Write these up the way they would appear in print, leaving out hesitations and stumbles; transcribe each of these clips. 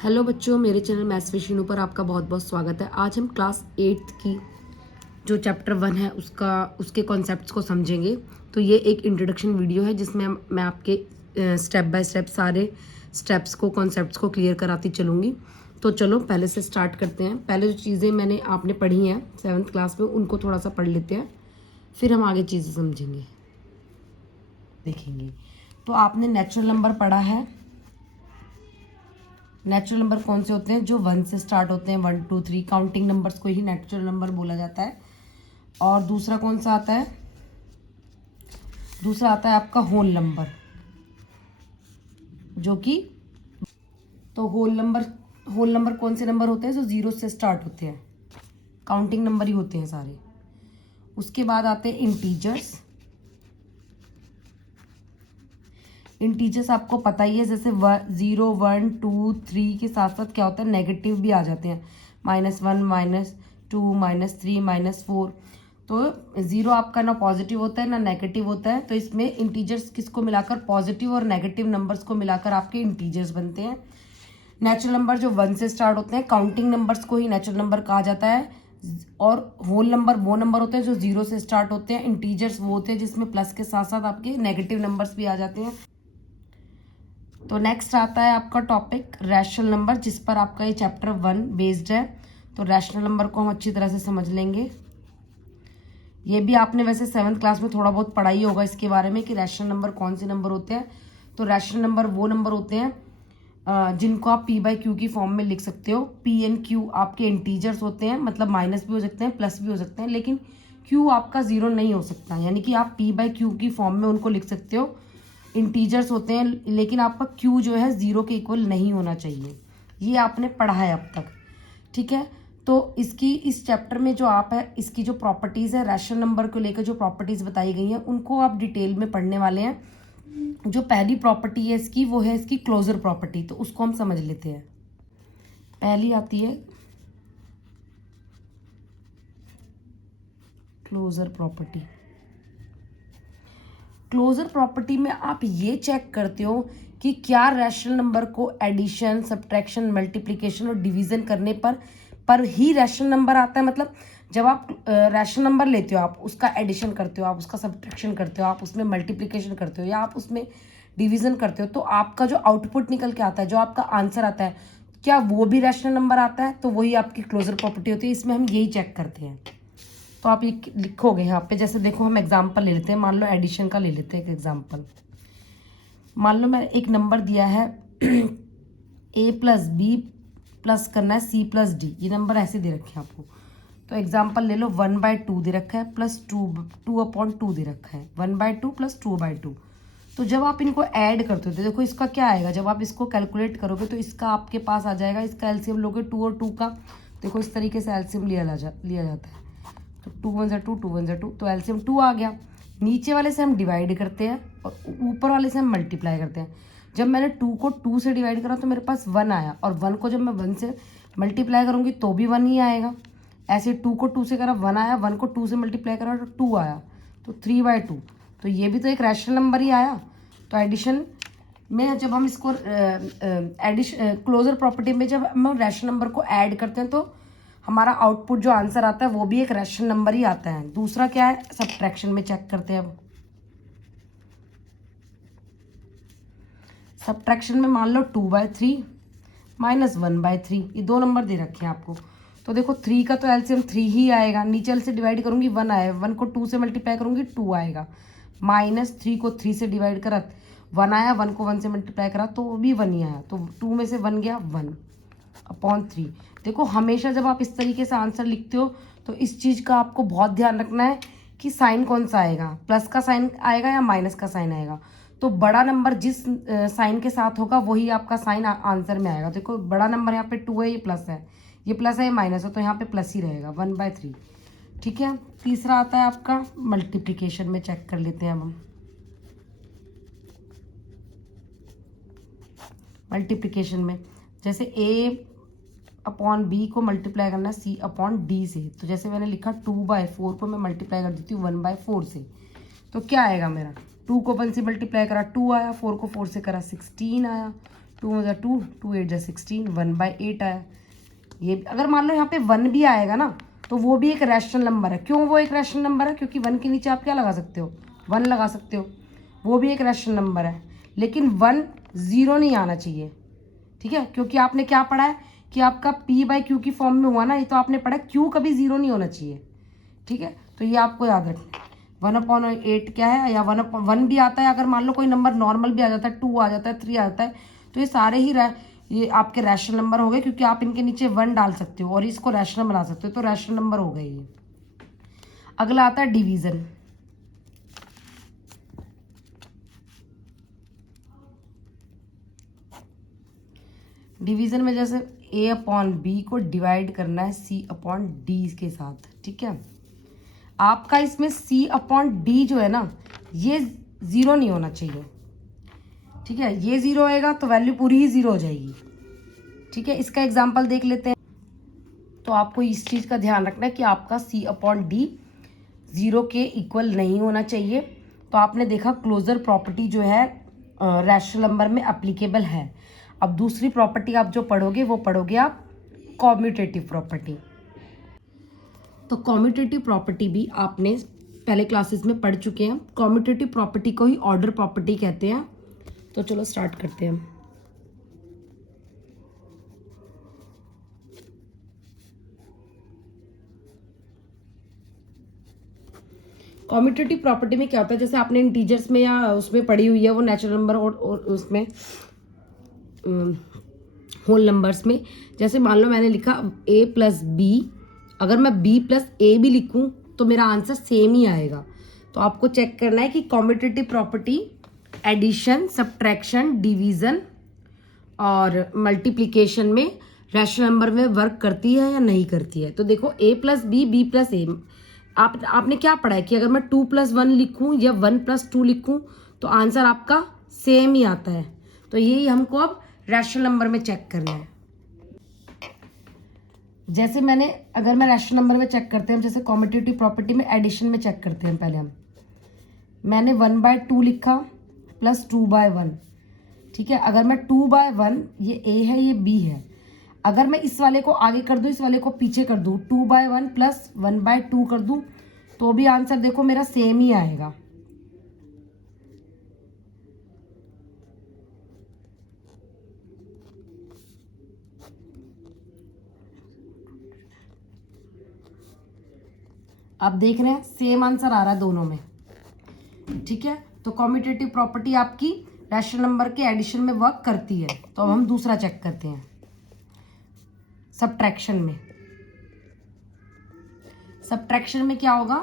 Hello बच्चों, मेरे channel maths with Sheenu पर आपका बहुत बहुत स्वागत है। आज हम क्लास 8 की जो चैप्टर 1 है उसके कॉन्सेप्ट्स को समझेंगे। तो ये एक इंट्रोडक्शन वीडियो है जिसमें मैं आपके स्टेप बाय स्टेप सारे स्टेप्स को कॉन्सेप्ट्स को क्लियर कराती चलूँगी। तो चलो पहले से स्टार्ट करते हैं। पहले जो चीज़ें आपने पढ़ी हैं 7th क्लास में उनको थोड़ा सा पढ़ लेते हैं, फिर हम आगे चीज़ें समझेंगे देखेंगे। तो आपने नेचुरल नंबर पढ़ा है। नेचुरल नंबर कौन से होते हैं? जो 1 से स्टार्ट होते हैं, 1 2 3 काउंटिंग नंबर्स को ही नेचुरल नंबर बोला जाता है। और दूसरा कौन सा आता है? दूसरा आता है आपका होल नंबर, जो कि तो होल नंबर कौन से नंबर होते हैं? जो 0 से स्टार्ट होते हैं, काउंटिंग नंबर ही होते हैं सारे। उसके बाद आते हैं इंटीजर्स। इंटीजर्स आपको पता ही है, जैसे 0 1 2 3 के साथ साथ क्या होता है, नेगेटिव भी आ जाते हैं, -1 -2 -3 -4। तो 0 आपका ना पॉजिटिव होता है ना नेगेटिव होता है। तो इसमें इंटीजर्स किसको मिलाकर, पॉजिटिव और नेगेटिव नंबर्स को मिलाकर आपके इंटीजर्स बनते हैं। नेचुरल नंबर जो 1 से स्टार्ट होते हैं, काउंटिंग नंबर्स को ही नेचुरल नंबर कहा जाता है। और होल नंबर वो नंबर होते हैं जो 0 से स्टार्ट होते हैं। इंटीजर्स वो होते हैं जिसमें प्लस के साथ साथ आपके नेगेटिव नंबर्स भी आ जाते हैं। तो नेक्स्ट आता है आपका टॉपिक रैशनल नंबर, जिस पर आपका ये चैप्टर 1 बेस्ड है। तो रैशनल नंबर को हम अच्छी तरह से समझ लेंगे। ये भी आपने वैसे 7th क्लास में थोड़ा बहुत पढ़ा ही होगा इसके बारे में कि रैशनल नंबर कौन से नंबर होते हैं। तो रैशनल नंबर वो नंबर होते हैं जिनको आप p/q की फॉर्म में लिख सकते हो। p एंड q आपके इंटीजर्स होते हैं, मतलब माइनस भी हो सकते हैं प्लस भी हो सकते हैं, लेकिन q आपका 0 नहीं हो सकता, यानी कि आप p/q की फॉर्म में उनको लिख सकते हो। इंटीजर्स होते हैं, लेकिन आपका q जो है 0 के इक्वल नहीं होना चाहिए। ये आपने पढ़ा है अब तक, ठीक है। तो इस चैप्टर में जो आप है, इसकी जो प्रॉपर्टीज़ है, रैशनल नंबर को लेकर जो प्रॉपर्टीज़ बताई गई हैं उनको आप डिटेल में पढ़ने वाले हैं। जो पहली प्रॉपर्टी है इसकी, वो है इसकी क्लोजर प्रॉपर्टी। तो उसको हम समझ लेते हैं। पहली आती है क्लोजर प्रॉपर्टी। क्लोजर प्रॉपर्टी में आप ये चेक करते हो कि क्या रैशनल नंबर को एडिशन, सब्ट्रैक्शन, मल्टीप्लिकेशन और डिवीजन करने पर ही रैशनल नंबर आता है। मतलब जब आप रैशनल नंबर लेते हो, आप उसका एडिशन करते हो, आप उसका सब्ट्रैक्शन करते हो, आप उसमें मल्टीप्लिकेशन करते हो या आप उसमें डिवीजन करते हो, तो आपका जो आउटपुट निकल के आता है, जो आपका आंसर आता है, क्या वो भी रैशनल नंबर आता है? तो वही आपकी क्लोजर प्रॉपर्टी होती है। इसमें हम यही चेक करते हैं। तो आप ये लिखोगे यहाँ पे, जैसे देखो हम एग्जाम्पल ले लेते हैं। मान लो एडिशन का ले लेते हैं एक एग्जाम्पल। मान लो मैंने एक नंबर दिया है a+b+ करना है c+d। ये नंबर ऐसे दे रखे हैं आपको। तो एग्जाम्पल ले लो, 1/2 दे रखा है प्लस 2/2 दे रखा है, 1/2 प्लस 2/2। तो जब आप इनको ऐड करते हो तो देखो इसका क्या आएगा। जब आप इसको कैलकुलेट करोगे तो इसका आपके पास आ जाएगा, इसका एलसीएम लोगे 2 और 2 का, देखो इस तरीके से एलसीएम लिया जाता है। तो 2 1 2 2 1 2, तो एलसीएम 2 आ गया। नीचे वाले से हम डिवाइड करते हैं और ऊपर वाले से हम मल्टीप्लाई करते हैं। जब मैंने 2 को 2 से डिवाइड करा तो मेरे पास 1 आया, और 1 को जब मैं 1 से मल्टीप्लाई करूँगी तो भी 1 ही आएगा। ऐसे 2 को 2 से करा 1 आया, 1 को 2 से मल्टीप्लाई करा तो 2 आया, तो 3/2। तो ये भी तो एक रैशनल नंबर ही आया। तो एडिशन में जब हम इसको क्लोजर प्रॉपर्टी में जब हम रैशनल नंबर को ऐड करते हैं तो हमारा आउटपुट जो आंसर आता है वो भी एक रैशनल नंबर ही आता है। दूसरा क्या है, सब्ट्रैक्शन में चेक करते हैं अब। सब्ट्रैक्शन में मान लो 2/3 -1/3, ये दो नंबर दे रखे हैं आपको। तो देखो 3 का तो एलसीएम 3 ही आएगा। नीचे से डिवाइड करूंगी 1 आएगा, 1 को 2 से मल्टीप्लाई करूंगी 2 आएगा। -3 को 3 से डिवाइड करा 1 आया, 1 को 1 से मल्टीप्लाई करा तो भी 1 ही आया। तो 2 में से 1 गया, 1/3। देखो हमेशा जब आप इस तरीके से आंसर लिखते हो तो इस चीज़ का आपको बहुत ध्यान रखना है कि साइन कौन सा आएगा, प्लस का साइन आएगा या माइनस का साइन आएगा। तो बड़ा नंबर जिस साइन के साथ होगा वही आपका साइन आंसर में आएगा। देखो बड़ा नंबर यहाँ पे 2 है, ये प्लस है, ये प्लस है, ये माइनस है, तो यहाँ पे प्लस ही रहेगा 1/3। ठीक है। तीसरा आता है आपका मल्टीप्लिकेशन में, चेक कर लेते हैं अब हम। मल्टीप्लिकेशन में जैसे a/b को मल्टीप्लाई करना है c/d से। तो जैसे मैंने लिखा 2/4 को मैं मल्टीप्लाई कर देती हूँ 1/4 से, तो क्या आएगा मेरा, 2 को 1 से मल्टीप्लाई करा 2 आया, 4 को 4 से करा 16 आया, 2 × 2, 2 8 16, 1/8 आया। ये अगर मान लो यहाँ पे 1 भी आएगा ना तो वो भी एक रैशनल नंबर है। क्यों वो एक रैशनल नंबर है? क्योंकि 1 के नीचे आप क्या लगा सकते हो? 1 लगा सकते हो, वो भी एक रैशनल नंबर है। लेकिन 1 0 नहीं आना चाहिए, ठीक है? क्योंकि आपने क्या पढ़ा है कि आपका p/q की फॉर्म में हुआ ना, ये तो आपने पढ़ा q कभी 0 नहीं होना चाहिए, ठीक है? तो ये आपको याद रखना है। 1/8 क्या है, या 1 भी आता है, अगर मान लो कोई नंबर नॉर्मल भी आ जाता है, 2 आ जाता है, 3 आ जाता है, तो ये सारे ही ये आपके रैशनल नंबर हो गए, क्योंकि आप इनके नीचे 1 डाल सकते हो और इसको रैशनल बना सकते हो, तो रैशनल नंबर हो गए ये। अगला आता है डिवीजन। डिवीजन में जैसे a/b को डिवाइड करना है c/d के साथ, ठीक है? आपका इसमें c/d जो है ना, ये 0 नहीं होना चाहिए, ठीक है? ये 0 आएगा तो वैल्यू पूरी ही 0 हो जाएगी, ठीक है? इसका एग्जाम्पल देख लेते हैं। तो आपको इस चीज़ का ध्यान रखना है कि आपका c/d 0 के इक्वल नहीं होना चाहिए। तो आपने देखा क्लोजर प्रॉपर्टी जो है रैशनल नंबर में एप्लीकेबल है। अब दूसरी प्रॉपर्टी आप जो पढ़ोगे वो पढ़ोगे आप कॉम्यूटेटिव प्रॉपर्टी। तो कॉम्यूटेटिव प्रॉपर्टी भी आपने पहले क्लासेस में पढ़ चुके हैं। कॉम्यूटेटिव प्रॉपर्टी को ही ऑर्डर प्रॉपर्टी कहते हैं। तो चलो स्टार्ट करते हैं। कॉम्यूटेटिव प्रॉपर्टी में क्या होता है, जैसे आपने इंटीजर्स में या उसमें पढ़ी हुई है वो नेचुरल नंबर और उसमें होल नंबर्स में, जैसे मान लो मैंने लिखा a+b, अगर मैं b+a भी लिखूं तो मेरा आंसर सेम ही आएगा। तो आपको चेक करना है कि commutative property addition, subtraction, division और मल्टीप्लिकेशन में रैशनल नंबर में वर्क करती है या नहीं करती है। तो देखो a+b, b+a, आपने क्या पढ़ा है कि अगर मैं 2+1 लिखूं या 1+2 लिखूं तो आंसर आपका सेम ही आता है। तो यही हमको अब रैशनल नंबर में चेक करना है। जैसे अगर मैं रैशनल नंबर में चेक करते हैं, जैसे कॉम्यूटेटिव प्रॉपर्टी में एडिशन में चेक करते हैं। पहले मैंने 1/2 लिखा प्लस 2/1, ठीक है? अगर मैं 2/1, ये a है ये b है, अगर मैं इस वाले को आगे कर दूं, इस वाले को पीछे कर दूं, 2/1 प्लस 1/2 कर दूं, तो भी आंसर देखो मेरा सेम ही आएगा। आप देख रहे हैं सेम आंसर आ रहा है दोनों में, ठीक है? तो कॉम्यूटेटिव प्रॉपर्टी आपकी रैशनल नंबर के एडिशन में वर्क करती है। तो अब हम दूसरा चेक करते हैं सब्ट्रैक्शन में। सब्ट्रैक्शन में क्या होगा,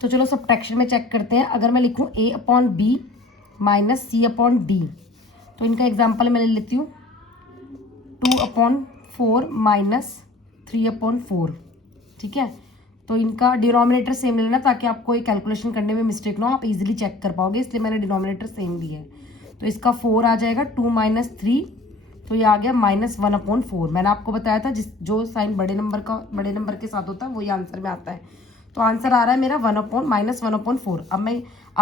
तो चलो सब्ट्रैक्शन में चेक करते हैं। अगर मैं लिखूं a/b माइनस c/d, तो इनका एग्जांपल मैं ले लेती हूँ 2/4 माइनस 3/4, ठीक है? तो इनका डिनोमिनेटर सेम लेना ताकि आपको ये कैलकुलेशन करने में मिस्टेक ना हो, आप इजीली चेक कर पाओगे, इसलिए मैंने डिनोमिनेटर सेम लिया है। तो इसका 4 आ जाएगा, 2 - 3, तो ये आ गया -1/4। मैंने आपको बताया था जो साइन बड़े नंबर के साथ होता है वही आंसर में आता है। तो आंसर आ रहा है मेरा -1/4। अब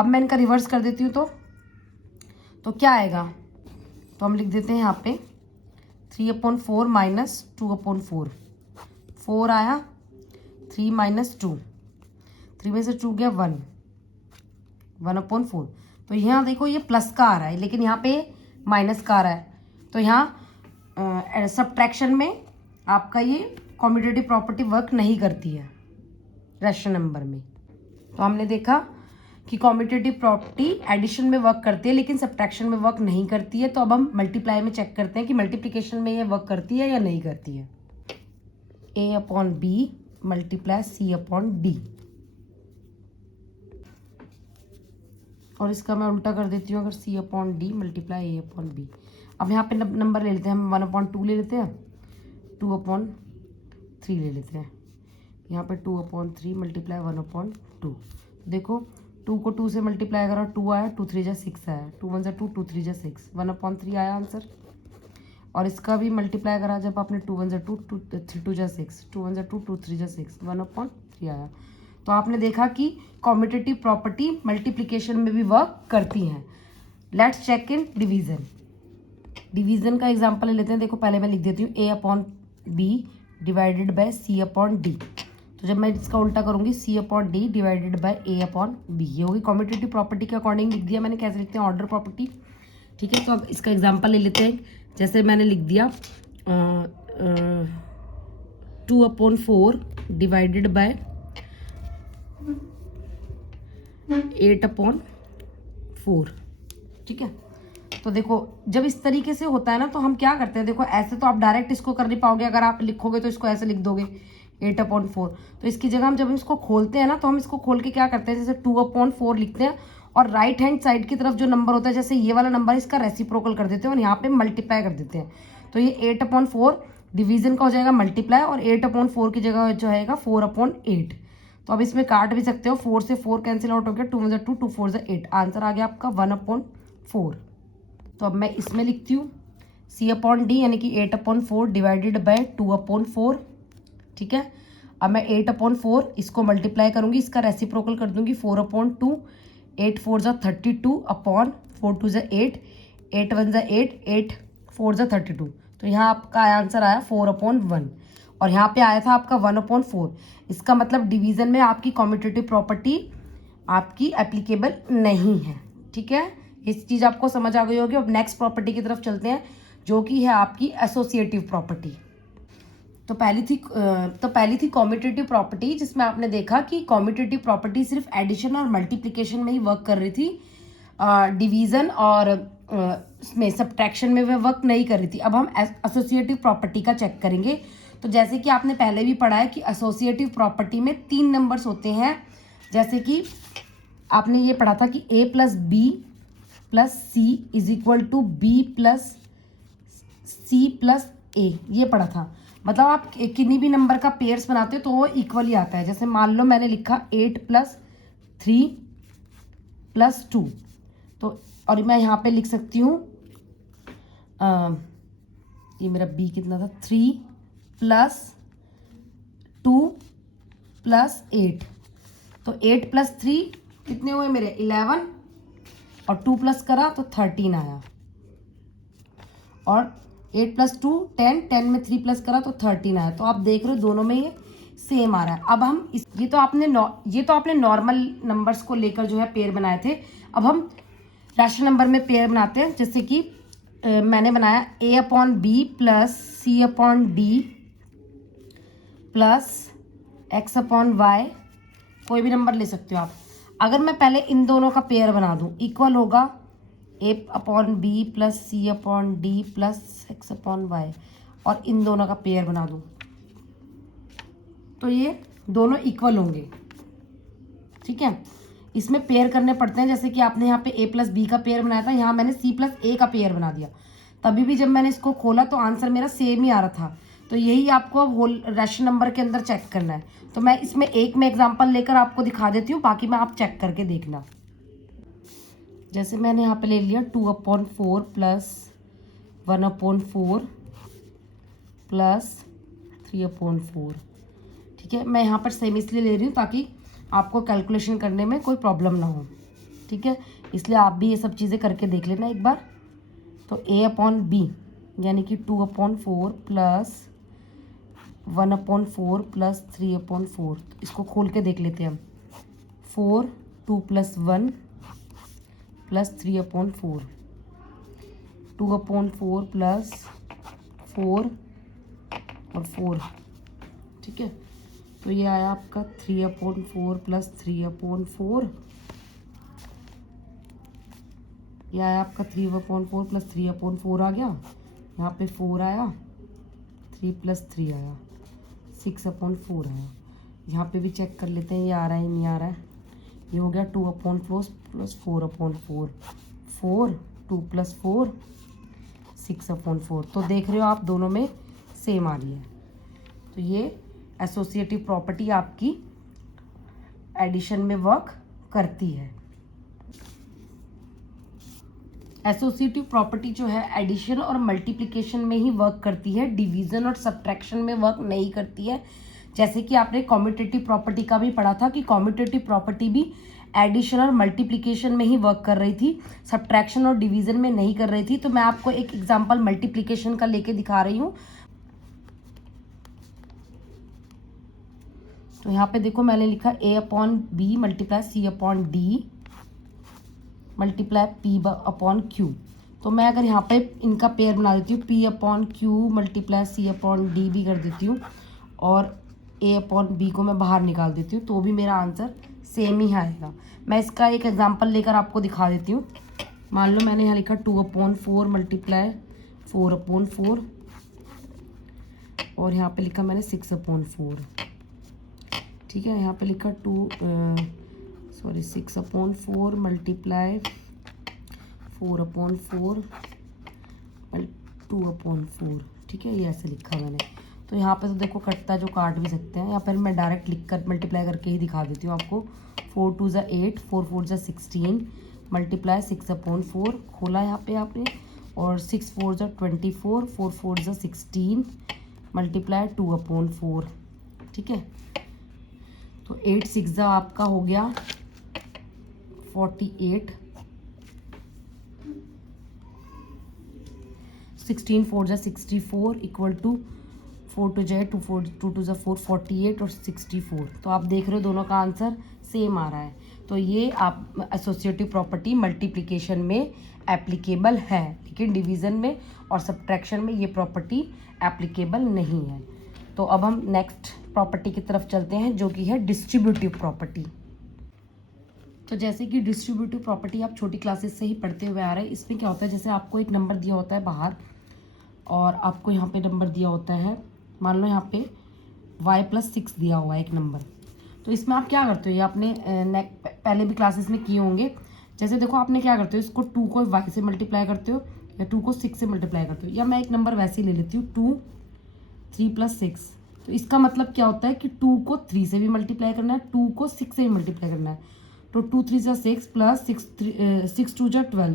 मैं इनका रिवर्स कर देती हूँ तो क्या आएगा, तो हम लिख देते हैं यहाँ पे 3/4 माइनस 2/4, 4 आया, 3 - 2, 3 में से 2 गया 1/4। तो यहाँ देखो ये प्लस का आ रहा है, लेकिन यहाँ पे माइनस का आ रहा है। तो यहाँ सब्ट्रैक्शन में आपका ये कॉम्यूटेटिव प्रॉपर्टी वर्क नहीं करती है रैशनल नंबर में। तो हमने देखा कि कॉम्यूटेटिव प्रॉपर्टी एडिशन में वर्क करती है लेकिन सब्ट्रैक्शन में वर्क नहीं करती है। तो अब हम मल्टीप्लाई में चेक करते हैं कि मल्टीप्लिकेशन में ये वर्क करती है या नहीं करती है। a/b मल्टीप्लाई c/d, और इसका मैं उल्टा कर देती हूँ, अगर c/d मल्टीप्लाई a/b। अब यहाँ पे नंबर ले लेते हैं हम, 1/2 ले लेते हैं, 2/3 ले लेते हैं। यहाँ पे 2/3 मल्टीप्लाई 1/2। देखो 2 को 2 से मल्टीप्लाई करो, 2 आया, 2 3 = 6 आया, 2 1 = 2, 2 3 = 6, 1/3 आया आंसर। और इसका भी मल्टीप्लाई करा जब आपने 2 1 = 2, 3 2 = 6, 2 1 = 2, 2 3 = 6, 1/3 आया। तो आपने देखा कि कॉम्यूटेटिव प्रॉपर्टी मल्टीप्लिकेशन में भी वर्क करती हैं। Let's check in division. Division का एग्जांपल ले लेते हैं। देखो पहले मैं लिख देती हूँ a upon b divided by c upon d. तो जब मैं इसका उल्टा करूंगी c upon d divided by a upon b, ये होगी कॉम्यूटेटिव प्रॉपर्टी के अकॉर्डिंग लिख दिया मैंने। कैसे लिखते हैं? Order property. ठीक है, तो अब इसका एग्जांपल ले लेते हैं। जैसे मैंने लिख दिया 2 अपॉन 4 डिवाइडेड बाय 8 अपॉन 4। ठीक है, तो देखो जब इस तरीके से होता है ना तो हम क्या करते हैं, देखो ऐसे तो आप डायरेक्ट इसको कर नहीं पाओगे, अगर आप लिखोगे तो इसको ऐसे लिख दोगे 8 अपॉन 4। तो इसकी जगह हम जब इसको खोलते हैं ना तो हम इसको खोल के क्या करते हैं, जैसे 2 अपॉन 4 लिखते हैं और राइट हैंड साइड की तरफ जो नंबर होता है, जैसे ये वाला नंबर, इसका रेसिप्रोकल कर देते हैं और यहाँ पे मल्टीप्लाई कर देते हैं। तो ये 8 अपॉन 4 डिवीजन का हो जाएगा मल्टीप्लाई, और 8 अपॉन 4 की जगह जो आएगा 4 अपॉन 8। तो अब इसमें काट भी सकते हो, 4 से 4 कैंसिल आउट हो गया, 2 में 2, 2 4 8। आंसर आ गया आपका 1 अपॉन 4। तो अब मैं इसमें लिखती हूँ c अपॉन डी यानी कि 8 अपॉन 4 डिवाइडेड बाय 2 अपॉन 4। ठीक है, अब मैं 8 अपॉन 4 इसको मल्टीप्लाई करूंगी, इसका रेसिप्रोकल कर दूंगी 4 अपॉन 2, 8 4 जा 32 अपॉन 4 2 जा 8, 8 1 जा 8, 8 4 जा 32। तो यहाँ आपका आंसर आया 4 अपॉन 1, और यहाँ पे आया था आपका 1 अपॉन 4। इसका मतलब डिवीजन में आपकी कॉम्यूटेटिव प्रॉपर्टी आपकी एप्लीकेबल नहीं है। ठीक है, इस चीज़ आपको समझ आ गई होगी। अब नेक्स्ट प्रॉपर्टी की तरफ चलते हैं, जो कि है आपकी एसोसिएटिव प्रॉपर्टी। तो पहली थी कॉम्यूटेटिव प्रॉपर्टी, जिसमें आपने देखा कि कॉम्यूटेटिव प्रॉपर्टी सिर्फ एडिशन और मल्टीप्लिकेशन में ही वर्क कर रही थी, डिवीजन और इसमें सब्ट्रैक्शन में वह वर्क नहीं कर रही थी। अब हम एसोसिएटिव प्रॉपर्टी का चेक करेंगे। तो जैसे कि आपने पहले भी पढ़ा है कि एसोसिएटिव प्रॉपर्टी में 3 नंबर्स होते हैं। जैसे कि आपने ये पढ़ा था कि a plus B plus C is equal to B plus C plus A, ये पढ़ा था। मतलब आप किन्हीं भी नंबर का पेयर्स बनाते हो तो वो इक्वली आता है। जैसे मान लो मैंने लिखा 8 प्लस 3 प्लस 2, तो और मैं यहाँ पे लिख सकती हूँ ये मेरा b कितना था, 3 प्लस 2 प्लस 8। तो 8 प्लस 3 कितने हुए मेरे 11, और 2 प्लस करा तो 13 आया, और 8 प्लस 2 10, 10 में 3 प्लस करा तो 13 आया। तो आप देख रहे हो दोनों में ये सेम आ रहा है। अब हम ये तो आपने नॉर्मल नंबर्स को लेकर जो है पेयर बनाए थे। अब हम रैशनल नंबर में पेयर बनाते हैं। जैसे कि मैंने बनाया a upon b plus c upon d plus x upon y, कोई भी नंबर ले सकते हो आप। अगर मैं पहले इन दोनों का पेयर बना दूं, इक्वल होगा a upon b plus c upon d plus x upon y, और इन दोनों का पेयर बना दूं तो ये दोनों इक्वल होंगे। ठीक है, इसमें पेयर करने पड़ते हैं। जैसे कि आपने यहाँ पे a प्लस बी का पेयर बनाया था, यहाँ मैंने c प्लस a का पेयर बना दिया। तभी भी जब मैंने इसको खोला तो आंसर मेरा सेम ही आ रहा था। तो यही आपको अब होल रैशनल नंबर के अंदर चेक करना है। तो मैं इसमें एक में एग्जांपल लेकर आपको दिखा देती हूँ, बाकी में आप चेक करके देखना। जैसे मैंने यहाँ पे ले लिया 2 upon 4 plus 1 upon 4 plus 3 upon 4। ठीक है, मैं यहाँ पर सेम इसलिए ले रही हूँ ताकि आपको कैलकुलेशन करने में कोई प्रॉब्लम ना हो। ठीक है, इसलिए आप भी ये सब चीज़ें करके देख लेना एक बार। तो a अपॉन बी यानी कि 2 upon 4 plus 1 upon 4 plus 3 upon 4, इसको खोल के देख लेते हैं हम। 4 2 plus 1 plus 3 upon 4, 2 upon 4 plus 4 और 4। ठीक है, तो ये आया आपका 3 अपॉन 4 प्लस 3 अपॉन 4, ये आया आपका 3 अपॉन 4 प्लस 3 अपॉन 4 आ गया। यहाँ पे 4 आया, 3 प्लस 3 आया, 6 अपॉन 4 आया। यहाँ पे भी चेक कर लेते हैं ये आ रहा है नहीं आ रहा है। ये हो गया 2 upon 4 plus 4 upon 4, 4 2 plus 4 6 upon 4। तो देख रहे हो आप दोनों में सेम आ रही है। तो ये एसोसिएटिव प्रॉपर्टी आपकी एडिशन में वर्क करती है। एसोसिएटिव प्रॉपर्टी जो है एडिशन और मल्टीप्लिकेशन में ही वर्क करती है, डिवीजन और सब्ट्रैक्शन में वर्क नहीं करती है। जैसे कि आपने कॉम्यूटेटिव प्रॉपर्टी का भी पढ़ा था कि कॉम्यूटेटिव प्रॉपर्टी भी एडिशन और मल्टीप्लिकेशन में ही वर्क कर रही थी, सब्ट्रैक्शन और डिवीजन में नहीं कर रही थी। तो मैं आपको एक एग्जांपल मल्टीप्लिकेशन का लेके दिखा रही हूँ। तो यहाँ पे देखो मैंने लिखा a/b multiply c/d multiply p/q। तो मैं अगर यहाँ पे इनका पेयर बना देती हूँ, p/q मल्टीप्लाई c/d भी कर देती हूँ और a/b को मैं बाहर निकाल देती हूँ, तो भी मेरा आंसर सेम ही आएगा। मैं इसका एक एग्जांपल लेकर आपको दिखा देती हूँ। मान लो मैंने यहाँ लिखा 2/4 मल्टीप्लाई 4/4 और यहाँ पे लिखा मैंने 6/4। ठीक है, यहाँ पे लिखा 6/4 मल्टीप्लाई 4/4 2/4। ठीक है, ये ऐसे लिखा मैंने। तो यहाँ पे तो देखो कटता जो काट भी सकते हैं, या फिर मैं डायरेक्ट लिख कर मल्टीप्लाई करके ही दिखा देती हूँ आपको। 4 2 ज़ा 8 4 4 ज़ा 16 मल्टीप्लाई 6/4 खोला यहाँ पे आपने, और 6 4 ज़ा 24 4 4 ज़ा 16 मल्टीप्लाई 2/4। ठीक है, तो 8 6 ज़ा आपका हो गया 48, 16 4 ज़ा 64 इक्वल टू 4 2 ज़ा 2 4 2 2 ज़ा 4 48 और 64। तो आप देख रहे हो दोनों का आंसर सेम आ रहा है। तो ये आप एसोसिएटिव प्रॉपर्टी मल्टीप्लिकेशन में एप्लीकेबल है, लेकिन डिवीज़न में और सब्ट्रैक्शन में ये प्रॉपर्टी एप्लीकेबल नहीं है। तो अब हम नेक्स्ट प्रॉपर्टी की तरफ चलते हैं, जो कि है डिस्ट्रीब्यूटिव प्रॉपर्टी। तो जैसे कि डिस्ट्रीब्यूटिव प्रॉपर्टी आप छोटी क्लासेस से ही पढ़ते हुए आ रहे हैं। इसमें क्या होता है, जैसे आपको एक नंबर दिया होता है बाहर और आपको यहाँ पे नंबर दिया होता है, मान लो यहाँ पे y+6 दिया हुआ है एक नंबर। तो इसमें आप क्या करते हो, ये आपने पहले भी क्लासेस में किए होंगे। जैसे देखो आपने क्या करते हो, इसको 2 को y से मल्टीप्लाई करते हो या 2 को 6 से मल्टीप्लाई करते हो, या मैं एक नंबर वैसे ही ले लेती हूँ 2 3 + 6। तो इसका मतलब क्या होता है कि 2 को 3 से भी मल्टीप्लाई करना है, 2 को 6 से भी मल्टीप्लाई करना है। तो 2 3 ज़ा 6 प्लस 6 2 ज़ा 12,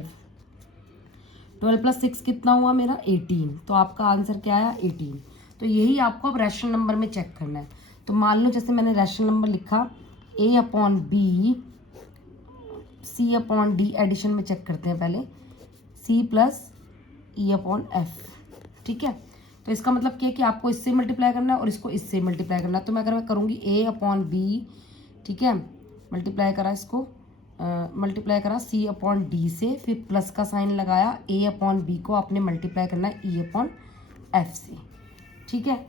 12 + 6 कितना हुआ मेरा 18। तो आपका आंसर क्या आया 18। तो यही आपको अब रैशनल नंबर में चेक करना है। तो मान लो जैसे मैंने रैशनल नंबर लिखा a/b c/d, एडिशन में चेक करते हैं पहले, c + e/f। ठीक है, तो इसका मतलब क्या है कि आपको इससे मल्टीप्लाई करना है और इसको इससे मल्टीप्लाई करना है। तो मैं अगर मैं करूँगी a/b, ठीक है, मल्टीप्लाई करा इसको, मल्टीप्लाई करा c/d से, फिर प्लस का साइन लगाया, a/b को आपने मल्टीप्लाई करना है e/f से। ठीक है,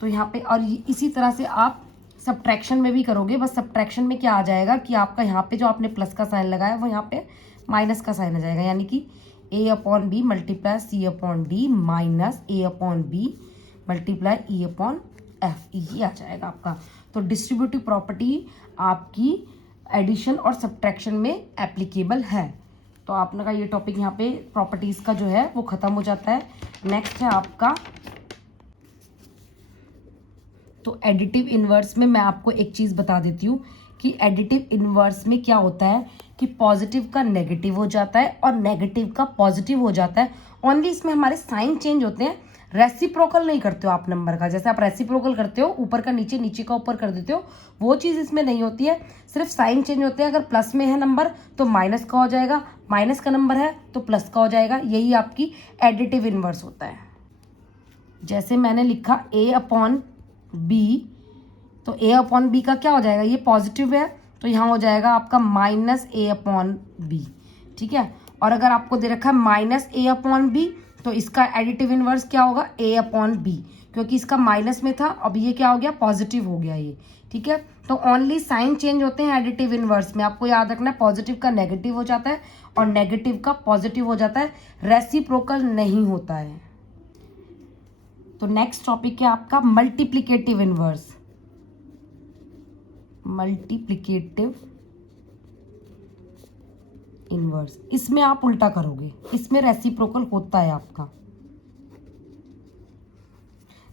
तो यहाँ पे और इसी तरह से आप सब्ट्रैक्शन में भी करोगे। बस सब्ट्रैक्शन में क्या आ जाएगा कि आपका यहाँ पे जो आपने प्लस का साइन लगाया वो यहाँ पे माइनस का साइन आ जाएगा, यानी कि a/b multiply c/d minus a/b multiply e/f, ये आ जाएगा आपका। तो डिस्ट्रीब्यूटिव प्रॉपर्टी आपकी एडिशन और सब्ट्रैक्शन में एप्लीकेबल है। तो आपका ये टॉपिक यहाँ पे प्रॉपर्टीज़ का जो है वो ख़त्म हो जाता है। नेक्स्ट है आपका, तो एडिटिव इन्वर्स में मैं आपको एक चीज़ बता देती हूँ कि एडिटिव इन्वर्स में क्या होता है कि पॉजिटिव का नेगेटिव हो जाता है और नेगेटिव का पॉजिटिव हो जाता है। ओनली इसमें हमारे साइन चेंज होते हैं, रेसिप्रोकल नहीं करते हो आप नंबर का। जैसे आप रेसिप्रोकल करते हो, ऊपर का नीचे, नीचे का ऊपर कर देते हो, वो चीज़ इसमें नहीं होती है। सिर्फ साइन चेंज होते हैं। अगर प्लस में है नंबर तो माइनस का हो जाएगा, माइनस का नंबर है तो प्लस का हो जाएगा। यही आपकी एडिटिव इन्वर्स होता है। जैसे मैंने लिखा a/b, तो a/b का क्या हो जाएगा, ये पॉजिटिव है तो यहाँ हो जाएगा आपका -a/b। ठीक है, और अगर आपको दे रखा है -a/b तो इसका एडिटिव इन्वर्स क्या होगा a/b, क्योंकि इसका माइनस में था, अब ये क्या हो गया पॉजिटिव हो गया ये। ठीक है, तो ओनली साइन चेंज होते हैं एडिटिव इन्वर्स में। आपको याद रखना है पॉजिटिव का नेगेटिव हो जाता है और नेगेटिव का पॉजिटिव हो जाता है, रेसिप्रोकल नहीं होता है। तो नेक्स्ट टॉपिक है आपका मल्टीप्लिकेटिव इन्वर्स। मल्टीप्लिकेटिव इन्वर्स, इसमें आप उल्टा करोगे, इसमें रेसिप्रोकल होता है आपका।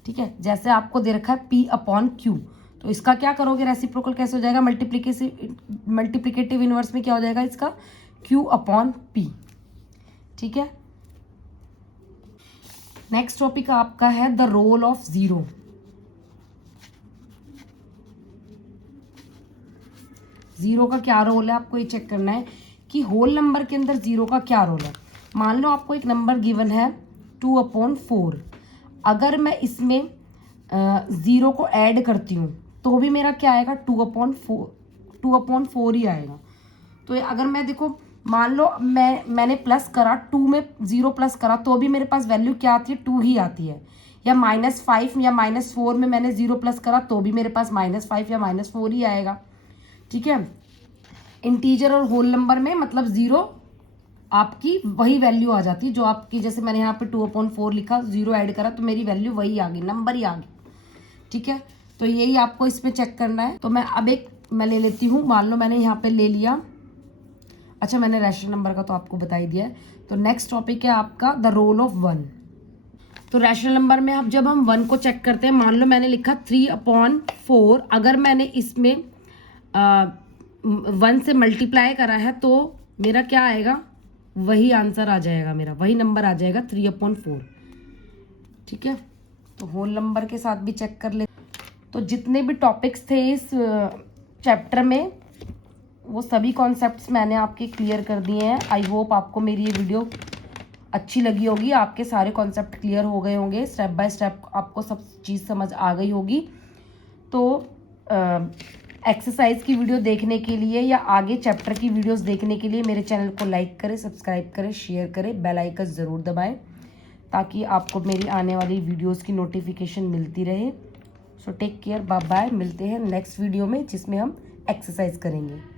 ठीक है, जैसे आपको दे रखा है p/q, तो इसका क्या करोगे, रेसिप्रोकल कैसे हो जाएगा, मल्टीप्लिकेटिव इन्वर्स में क्या हो जाएगा इसका q/p। ठीक है, नेक्स्ट टॉपिक आपका है the role of zero. Zero का क्या रोल है, आपको ये चेक करना है कि होल नंबर के अंदर ज़ीरो का क्या रोल है। मान लो आपको एक नंबर गिवन है 2/4, अगर मैं इसमें ज़ीरो को ऐड करती हूँ तो भी मेरा क्या आएगा, 2/4 ही आएगा। तो अगर मैं देखो, मान लो मैंने प्लस करा, 2 में 0 प्लस करा तो भी मेरे पास वैल्यू क्या आती है, 2 ही आती है। या -5 या -4 में मैंने 0 प्लस करा तो भी मेरे पास -5 या -4 ही आएगा। ठीक है, इंटीजर और होल नंबर में मतलब 0 आपकी वही वैल्यू आ जाती है जो आपकी, जैसे मैंने यहाँ पे 2/4 लिखा, 0 ऐड करा तो मेरी वैल्यू वही आ गई, नंबर ही आ गई। ठीक है, तो यही आपको इसमें चेक करना है। तो मैं ले लेती हूँ, मान लो मैंने यहाँ पे ले लिया। अच्छा, मैंने रैशनल नंबर का तो आपको बता ही दिया है। तो नेक्स्ट टॉपिक है आपका द रोल ऑफ 1। तो रैशनल नंबर में अब जब हम 1 को चेक करते हैं, मान लो मैंने लिखा 3/4, अगर मैंने इसमें 1 से मल्टीप्लाई करा है तो मेरा क्या आएगा, वही आंसर आ जाएगा, मेरा वही नंबर आ जाएगा 3/4। ठीक है, तो होल नंबर के साथ भी चेक कर ले। तो जितने भी टॉपिक्स थे इस चैप्टर में वो सभी कॉन्सेप्ट्स मैंने आपके क्लियर कर दिए हैं। आई होप आपको मेरी ये वीडियो अच्छी लगी होगी, आपके सारे कॉन्सेप्ट क्लियर हो गए होंगे, स्टेप बाय स्टेप आपको सब चीज़ समझ आ गई होगी। तो एक्सरसाइज की वीडियो देखने के लिए या आगे चैप्टर की वीडियोस देखने के लिए मेरे चैनल को लाइक करें, सब्सक्राइब करें, शेयर करें, बेल आइकन ज़रूर दबाएं ताकि आपको मेरी आने वाली वीडियोस की नोटिफिकेशन मिलती रहे। So take care, bye bye, मिलते हैं नेक्स्ट वीडियो में जिसमें हम एक्सरसाइज करेंगे।